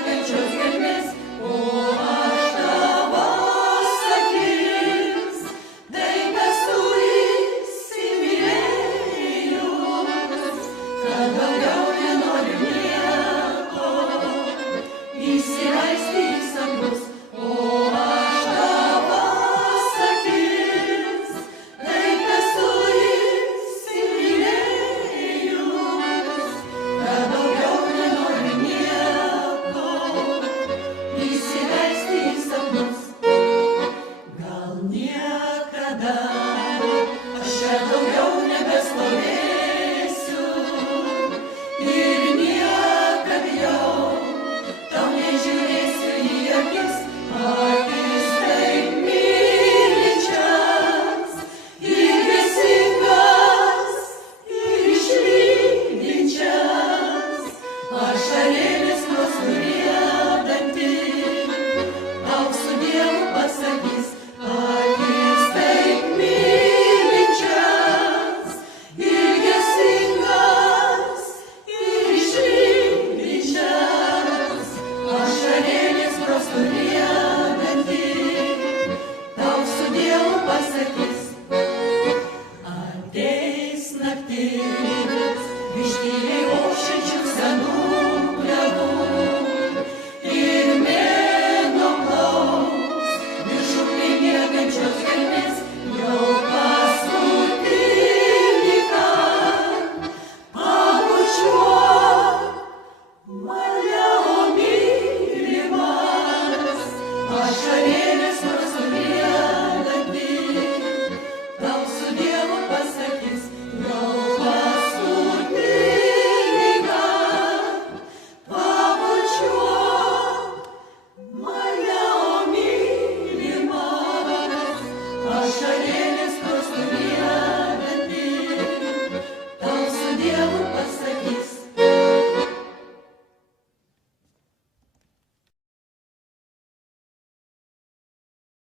miegančios gelmės, o aš tavos akis. Taip esu įsimylėjus, kad daugiau nenoriu nieko įsileisti į sapnus, o aš tavos akis. Taip esu įsimylėjus, kad daugiau nenoriu nieko įsileisti į sapnus. Gal niekada aš čia daugiau nebestovėsiu ir niekad jau tau nežiūrėsiu į akis, akis taip mylinčias, ilgesingas ir išlydinčias, ašarėlis nuosmurėdanti tau su Dievu pasakys. Akis taip mylinčias, ilgesingas ir išlydinčias, ašarėlis nuosmurėdanti tau su Dievu pasakys. Ateis naktis, vištyliai ošiančių senų klevų, ir mėnuo plaus viršūnėj miegančios gelmės, jau paskutinį kartą pabučiuok mane, o mylimas, ašarėlis nuosmurėdanti tau su Dievu pasakys. Jau paskutinį kartą pabučiuok mane, o mylimas, ašarėlis